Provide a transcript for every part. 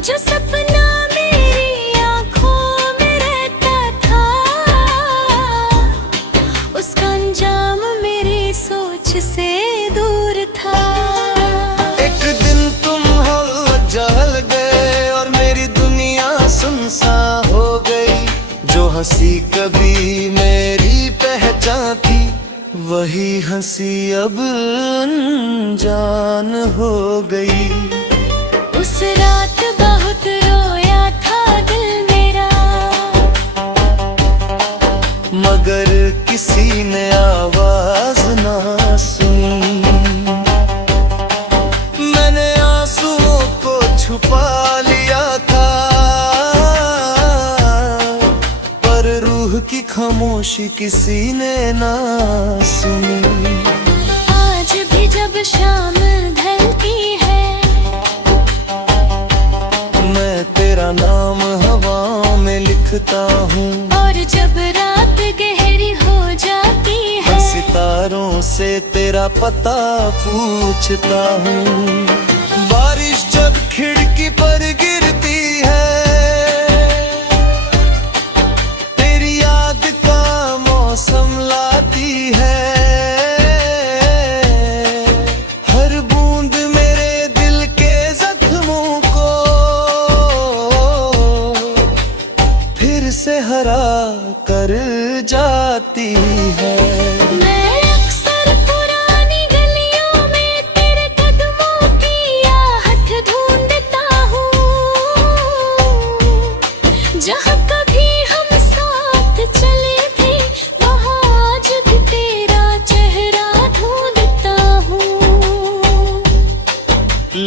जो सपना मेरी आँखों में रहता था, उसका अंजाम मेरी सोच से दूर था। एक दिन तुम हो जल गए और मेरी दुनिया सुनसान हो गई। जो हंसी कभी मेरी पहचान थी, वही हंसी अब अनजान हो गई। उस रात बहुत रोया था दिल मेरा, मगर किसी ने आवाज ना सुनी। मैंने आंसुओं को छुपा लिया था, पर रूह की खामोशी किसी ने ना सुनी। आज भी जब शाम ढलती है, मैं तेरा नाम हवा में लिखता हूँ। और जब रात गहरी हो जाती है, सितारों से तेरा पता पूछता हूँ। बारिश जब खिड़की पर गिरती है, तेरी याद का मौसम लाती है। हर बूंद मेरे दिल के जख्मों को फिर से हरा कर जाती है। मैं अक्सर पुरानी गलियों में तेरे कदमों की आहट ढूंढता हूँ। जहाँ कभी हम साथ चले थे, वहाँ आज भी तेरा चेहरा ढूंढता हूँ।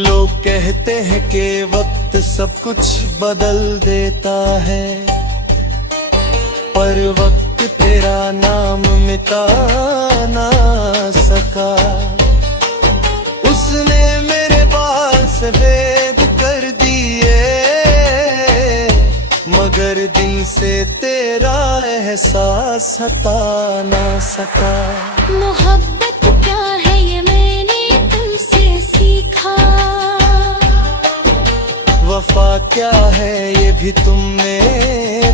लोग कहते हैं कि वक्त सब कुछ बदल देता है, पर वक्त तेरा नाम मिटा ना सका। उसने मेरे बाल सफेद कर दिए, मगर दिल से तेरा एहसास हटा ना सका। मोहब्बत क्या है ये मैंने तुमसे सीखा, वफा क्या है ये भी तुमने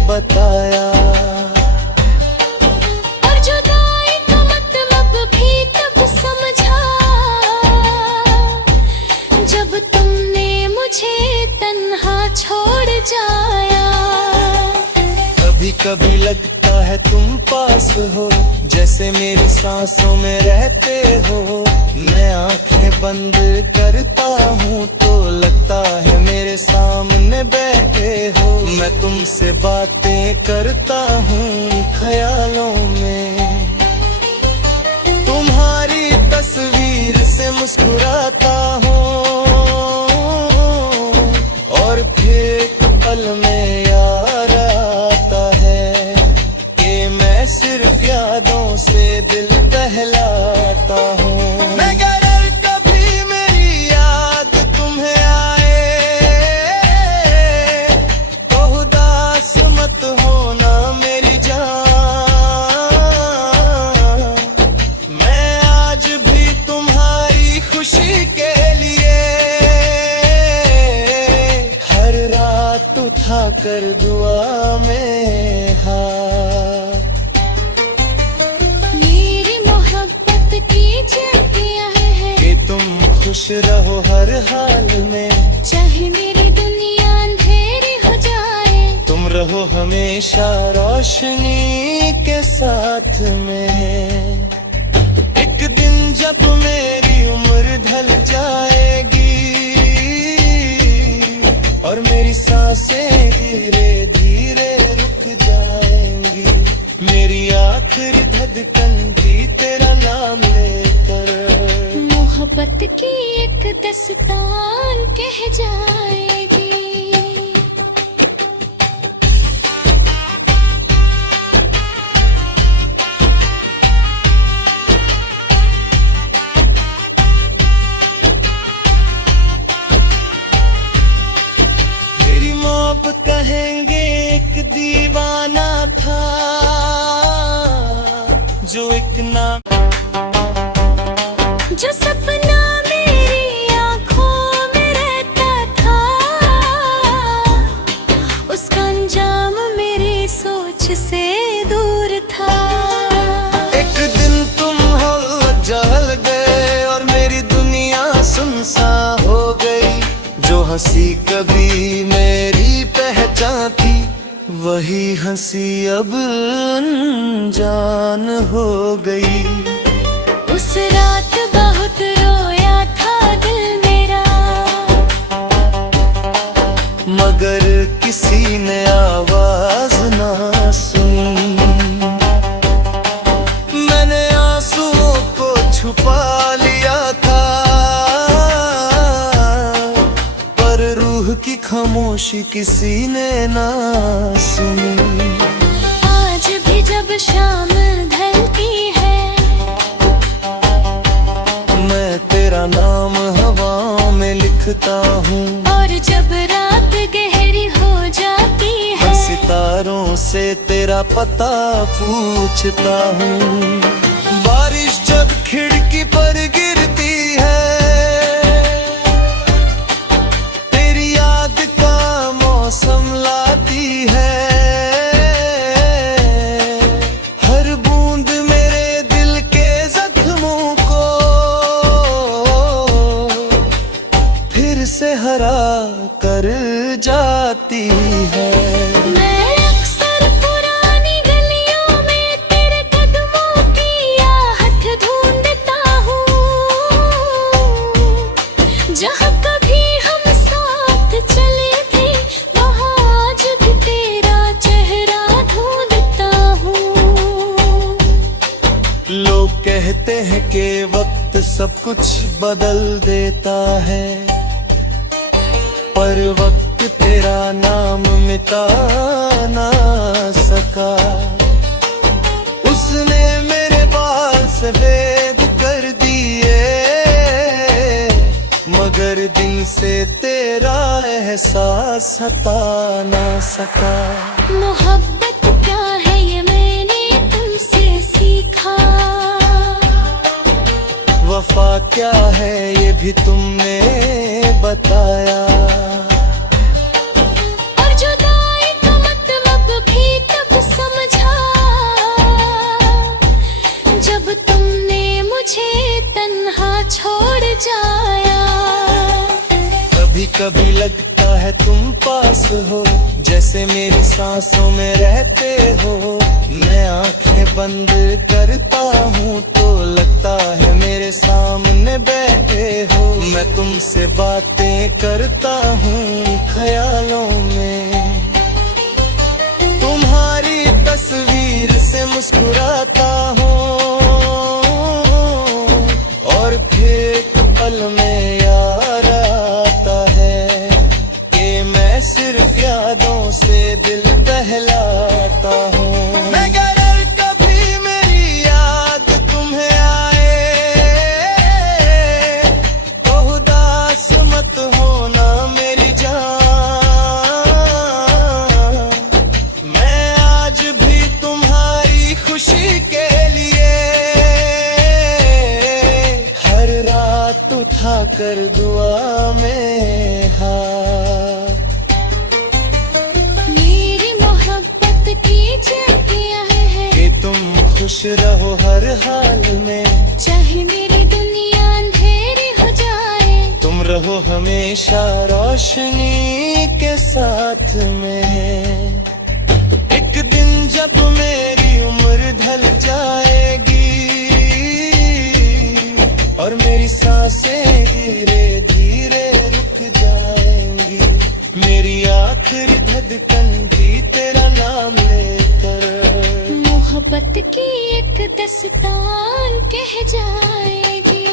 बताया। और जुदाई का मतलब भी तब समझा, जब तुमने मुझे तन्हा छोड़ जाया। कभी कभी लगता है तुम पास हो, जैसे मेरी सांसों में रहते हो। मैं आंखें बंद करता हूँ तो लगता है मेरे सामने बैठे हो। मैं तुमसे बातें करता हूँ ख्यालों में, तुम्हारी तस्वीर से मुस्कुराता हूँ। और फिर पल में याद आता है कि मैं सिर्फ यादों से दिल बहलाता हूँ। मगर कभी मेरी याद तुम्हें आए तो उदास मत होना मेरी जान। मैं आज भी तुम्हारी खुशी के लिए हर रात उठा कर दुआ में हाथ। मेरी मोहब्बत की चिड़ियाँ हैं कि तुम खुश रहो हर हाल में, चाहे मेरी दुनिया अंधेरी हो जाए। तुम रहो हमेशा रोशनी के साथ में। एक दिन जब मेरी उम्र ढल जाएगी और मेरी सांसें धीरे धीरे रुक जाएंगी, मेरी आखिरी धड़कन भी तेरा नाम लेकर मोहब्बत की एक दस्तान कह जाएगी। मेरी मोहब्बत कहेंगे एक दीवाना था, जो एक ना जो सपना मेरी आँखों में रहता था, हंसी कभी मेरी पहचान थी, वही हंसी अब अनजान हो गई। उस रात बहुत रोया था दिल मेरा, मगर किसी ने आवाज ना सुनी। मैंने आंसुओं को छुपा लिया था, पर रूह की खामोशी किसी ने ना सुनी। आज भी जब शाम ढलती है, मैं तेरा नाम हवा में लिखता हूँ, और जब रात गहरी हो जाती है, सितारों से तेरा पता पूछता हूँ। बारिश जब खिड़की पर गिरती है, तेरी याद का मौसम लाती है। हर बूंद मेरे दिल के जख्मों को फिर से हरा कर जाती है। मैं अक्सर पुरानी गलियों में तेरे कदमों की आहट ढूंढता हूँ, जहाँ कभी हम साथ चले थे, वहाँ आज भी तेरा चेहरा ढूंढता हूँ। लोग कहते हैं कि वक्त सब कुछ बदल देता है, पर वक्त तेरा नाम मिटा ना सका। उसने मेरे बाल सफेद कर दिए, मगर दिल से तेरा एहसास हटा ना सका। मोहब्बत क्या है ये मैंने तुमसे सीखा, वफा क्या है ये भी तुमने बताया। और जुदाई का मतलब भी तब समझा, जब तुमने मुझे तन्हा छोड़ जाया। कभी कभी लगता है तुम पास हो, जैसे मेरी सांसों में रहते हो। मैं आंखें बंद करता हूँ तो लगता है मेरे सामने बैठे हो। मैं तुमसे बातें करता हूँ ख्यालों में, तुम्हारी तस्वीर से मुस्कुराता हूँ, और फिर एक पल में याद आता है कि मैं सिर्फ यादों से दिल बहलाता हूँ। मगर कभी मेरी याद तुम्हें आए तो उदास मत होना मेरी जान। मैं आज भी तुम्हारी खुशी के लिए हर रात उठा कर दुआ में हाथ। मेरी मोहब्बत की चाबियां हैं कि तुम खुश रहो हर हाल में, चाहे मेरी दुनिया अंधेरी हो जाए, तुम रहो हमेशा रोशनी के साथ में। एक दिन जब मेरी उम्र ढल जाएगी और मेरी सांसें धीरे धीरे रुक जाएंगी, मेरी आखिरी धड़कन भी तेरा नाम लेकर मोहब्बत की एक दस्तान कह जाएगी।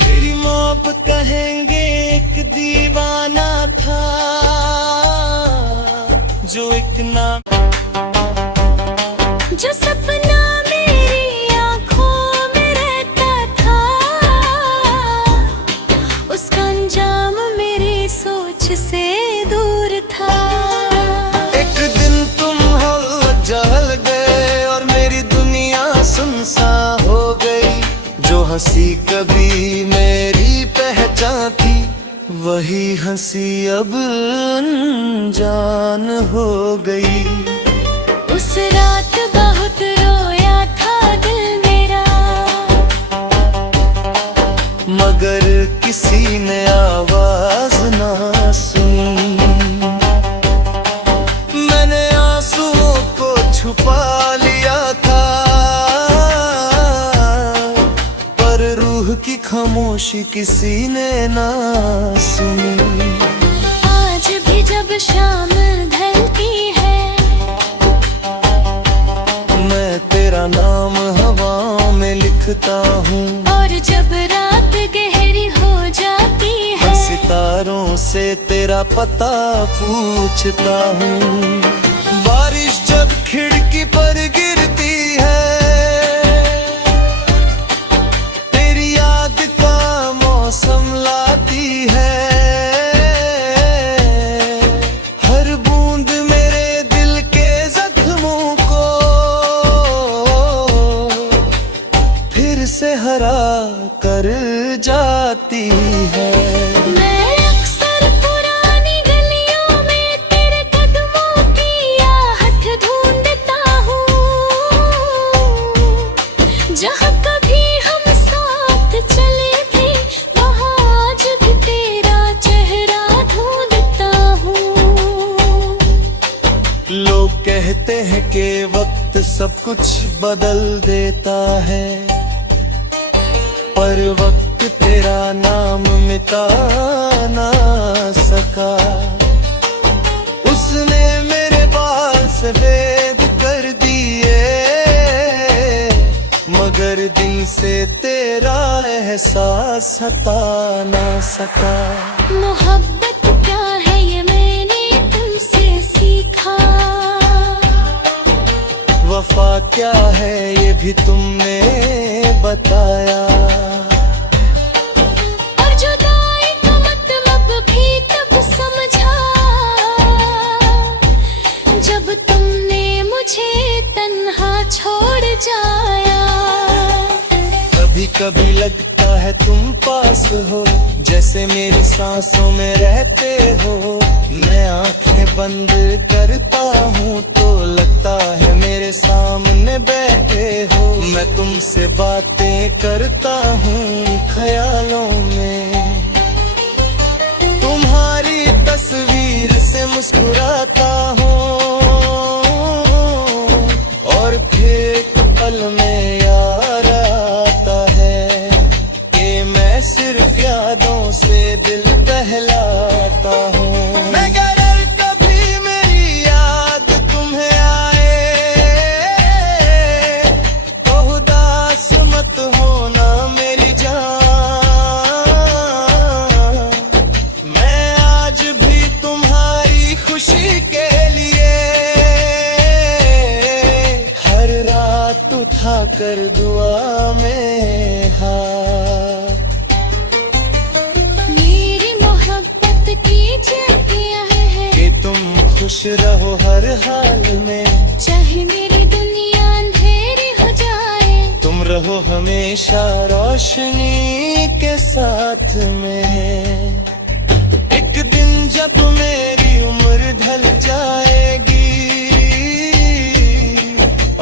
मेरी मोहब्बत कहेंगे एक दीवाना था, जो एक नाम जो सपना मेरी आँखों में रहता था, उसका अंजाम मेरी सोच से दूर था। एक दिन तुम हल जल गए और मेरी दुनिया सुनसान हो गई। जो हंसी कभी मेरी पहचान थी, वही हंसी अब अनजान हो गई। उस रात बहुत रोया था दिल मेरा, मगर किसी ने आवाज ना सुनी। मैंने आंसुओं को छुपा लिया था, पर रूह की खामोशी किसी ने ना सुनी। आज भी जब शाम ढलती है, मैं तेरा नाम हवा में लिखता हूँ, और जब रात गहरी हो जाती है, सितारों से तेरा पता पूछता हूँ। बारिश जब खिड़की पर गिरती है, तेरी याद का मौसम लाती है। हर बूंद मेरे दिल के जख्मों को फिर से हरा कर जाती है। मैं अक्सर पुरानी गलियों में तेरे कदमों की आहट ढूंढता हूँ, जहाँ कभी हम साथ चले थे वहाँ आज भी तेरा चेहरा ढूंढता हूँ। लोग कहते हैं कि वक्त सब कुछ बदल देता है, पर वक्त तेरा नाम मिटा ना सका। उसने मेरे बाल सफेद कर दिए, मगर दिल से तेरा एहसास हटा ना सका। मोहब्बत क्या है ये मैंने तुमसे सीखा, वफा क्या है ये भी तुमने बताया। और जुदाई का मतलब भी तब समझा, जब तुमने मुझे तन्हा छोड़ जाया। कभी कभी लगता है तुम पास हो, जैसे मेरी सांसों में रहते हो। मैं आंखें बंद करता हूँ तो लगता है मेरे सामने बैठे हो। मैं तुमसे बातें करता हूँ ख्यालों में, तुम्हारी तस्वीर से मुस्कुराता हूँ, और फिर एक पल में याद आता है कि मैं सिर्फ यादों से दिल बहलाता हूँ। मगर कभी मेरी याद तुम्हें आए तो उदास मत होना मेरी जान। मैं आज भी तुम्हारी खुशी के लिए हर रात उठा कर दुआ में हाथ। मेरी मोहब्बत की जगह है कि तुम खुश रहो हर हाल में, चाहे मेरी दुनिया अंधेरी हो जाए। तुम रहो हमेशा रोशनी के साथ में। एक दिन जब मेरी उम्र ढल जाएगी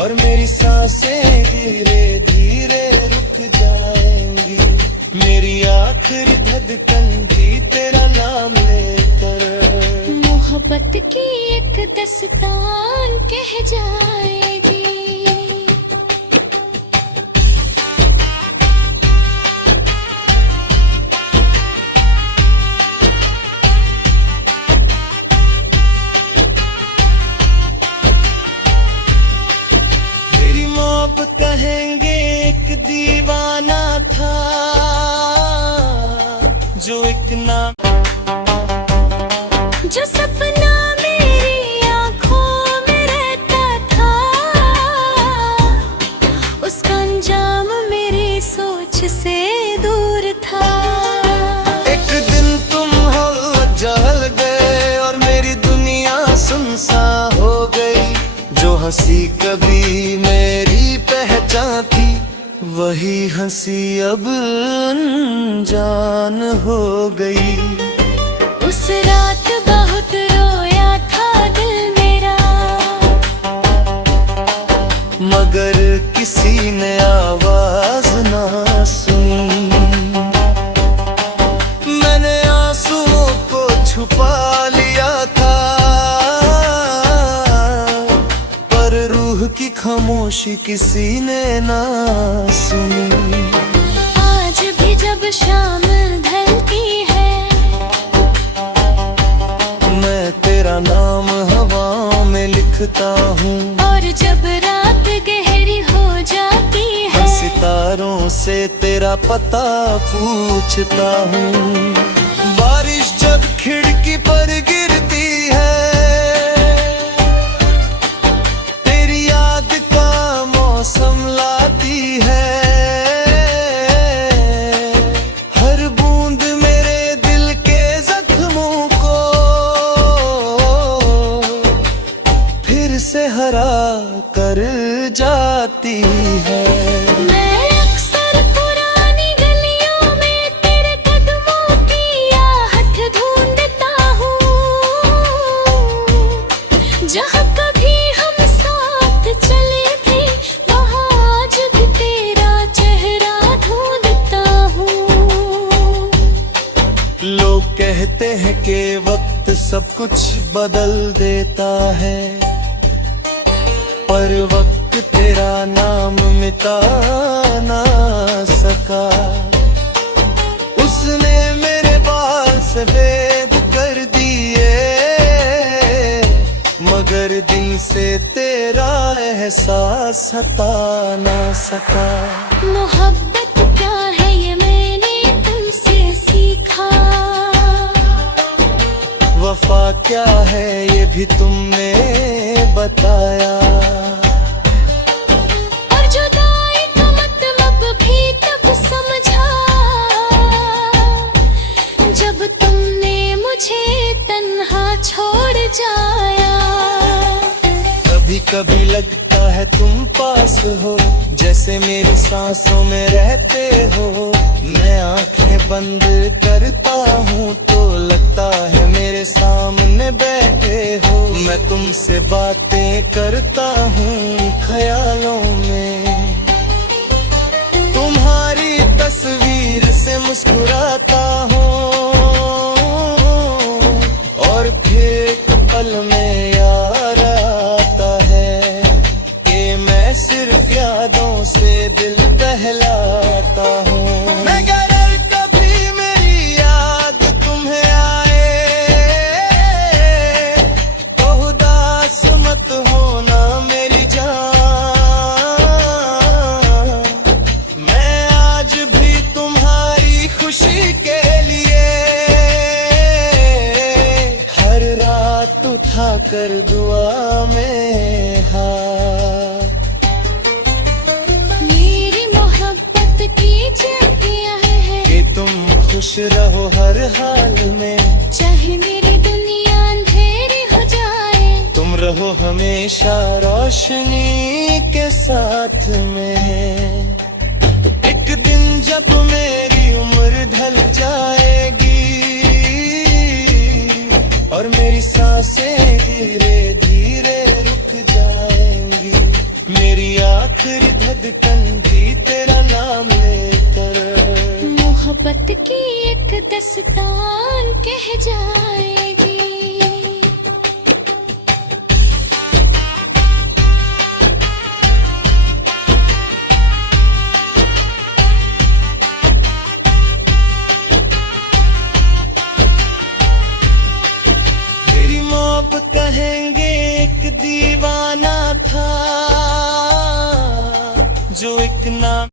और मेरी सांसें धीरे धीरे रुक जाएंगी, मेरी आखिरी धड़कन भी तेरा नाम लेकर मोहब्बत की एक दस्तान कह जाएगी। तेरी मोहब्बत कहेंगे एक दीवाना था, जो एक ना जो सपना मेरी आँखों में रहता था, उसका अंजाम मेरी सोच से दूर था। एक दिन तुम हो जल गए और मेरी दुनिया सुनसान हो गई। जो हंसी कभी मेरी पहचान थी, वही हंसी अब अनजान हो गई। छुपा लिया था, पर रूह की खामोशी किसी ने ना सुनी। आज भी जब शाम ढलती है, मैं तेरा नाम हवा में लिखता हूँ, और जब रात गहरी हो जाती है, सितारों से तेरा पता पूछता हूँ। बारिश जब खिड़की पर गिरती है, तेरी याद का मौसम लाती है, हर बूंद मेरे दिल के जख्मों को फिर से हरा कर जाती है। मैं अक्सर पुरानी गलियों में तेरे कदमों की आहट ढूंढता हूँ, जहाँ कभी हम साथ चले थे, वहाँ आज भी तेरा चेहरा ढूंढता हूँ। लोग कहते हैं कि वक्त सब कुछ बदल देता है, पर वक्त तेरा नाम मिटा ना सका। उसने मेरे बाल सफेद कर दिए, मगर दिल से तेरा एहसास हटा ना सका। मोहब्बत क्या है ये मैंने तुमसे सीखा, वफा क्या है ये भी तुमने बताया, और जुदाई का मतलब भी तब समझा, जब तुमने मुझे तन्हा छोड़ जाया। कभी कभी लगता है तुम पास हो, जैसे मेरी सांसों में रहते हो। मैं आंखें बंद करता हूँ तो लगता है मेरे सामने बैठे हो। मैं तुमसे बातें करता हूँ ख्यालों में, तुम्हारी तस्वीर से मुस्कुराता हूँ, और फिर एक पल में याद आता है कि मैं सिर्फ यादों से दिल बहलाता हूँ। मगर कभी मेरी याद तुम्हें आए तो उदास मत होना मेरी जान, मैं आज भी तुम्हारी खुशी के लिए हर रात उठा कर दुआ में हाथ। मेरी मोहब्बत की चर्चियाँ है कि तुम खुश रहो हर हाल में, चाहे मेरी दुनिया अंधेरी हो जाए, तुम रहो हमेशा रोशनी के साथ में। एक दिन जब मेरी उम्र ढल जाएगी और मेरी सांसें धीरे धीरे रुक जाएंगी, मेरी आखिरी धड़कन भी तेरा नाम लेकर मोहब्बत की एक दस्तान कह जाएगी। मेरी मोहब्बत कहेंगे एक दीवाना था, जो एक नाम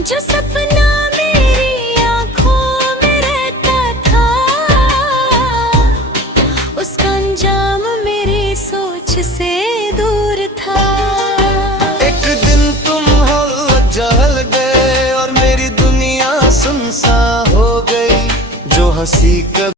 जो सपना मेरी आँखों में रहता था, उसका अंजाम मेरी सोच से दूर था। एक दिन तुम हल जल गए और मेरी दुनिया सुनसान हो गई, जो हंसी